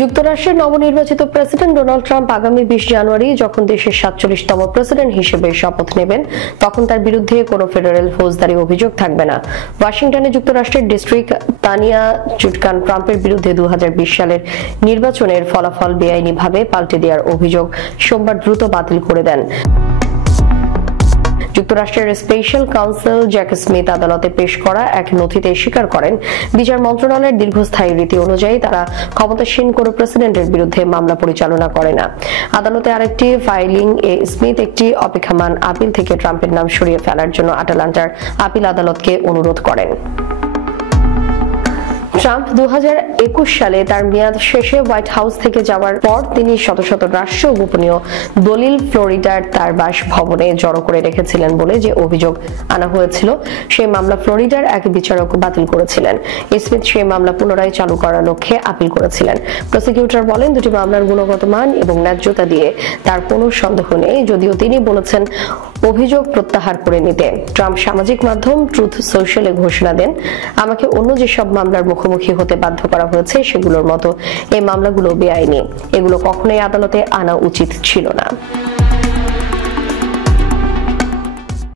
যুক্তরাষ্ট্রের নবনির্বাচিত president Donald Trump আগামী 20 জানুয়ারি যখন দেশের 47তম প্রেসিডেন্ট হিসেবে শপথ নেবেন তখন তার বিরুদ্ধে কোনো ফেডারেল ফৌজদারি অভিযোগ থাকবে না। ওয়াশিংটনে যুক্তরাষ্ট্রের ডিস্ট্রিক্ট তানিয়া চুটকান ট্রাম্পের বিরুদ্ধে 2020 সালের নির্বাচনের ফলাফল বেআইনিভাবে পাল্টে দেওয়ার অভিযোগ সোমবার দ্রুত বাতিল করে দেন। যুক্তরাষ্ট্রের স্পেশাল কাউন্সিল জ্যাক স্মিথ আদালতে পেশ করা এক নথিতে স্বীকার করেন, বিচার মন্ত্রণালয়ের দীর্ঘস্থায়ী রীতি অনুযায়ী তারা ক্ষমতাসীন কোনো প্রেসিডেন্টের বিরুদ্ধে মামলা পরিচালনা করে না। আদালতে আরেকটি ফাইলিং এ স্মিথ একটি অপেক্ষমাণ আপিল থেকে ট্রাম্পের নাম সরিয়ে ফেলার জন্য আটলান্টার আপিল আদালতকে অনুরোধ করেন। ট্রাম্প 2021 সালে তার মেয়াদ শেষে হোয়াইট হাউস থেকে যাওয়ার পর তিনি শত শত রাষ্ট্র গোপনীয় দলিল ফ্লোরিডার তার বাসভবনে জড়ো করে রেখেছিলেন বলে যে অভিযোগ আনা হয়েছিল, সেই মামলা ফ্লোরিডার এক বিচারক বাতিল করেছিলেন। স্মিথ সেই মামলা পুনরায় চালু করার লক্ষ্যে আপিল করেছিলেন। প্রসিকিউটর বলেন, দুটি মামলার গুণগত মান এবং ন্যায্যতা দিয়ে তার কোনো সন্দেহ নেই, যদিও তিনি বলেছেন অভিযোগ প্রত্যাহার করে নিতে। ট্রাম্প সামাজিক মাধ্যম ট্রুথ সোশ্যালে ঘোষণা দেন, আমাকে অন্য যেসব মামলার মুখোমুখি হতে বাধ্য করা হয়েছে সেগুলোর মতো এই মামলাগুলো বেআইনি, এগুলো কখনোই আদালতে আনা উচিত ছিল না।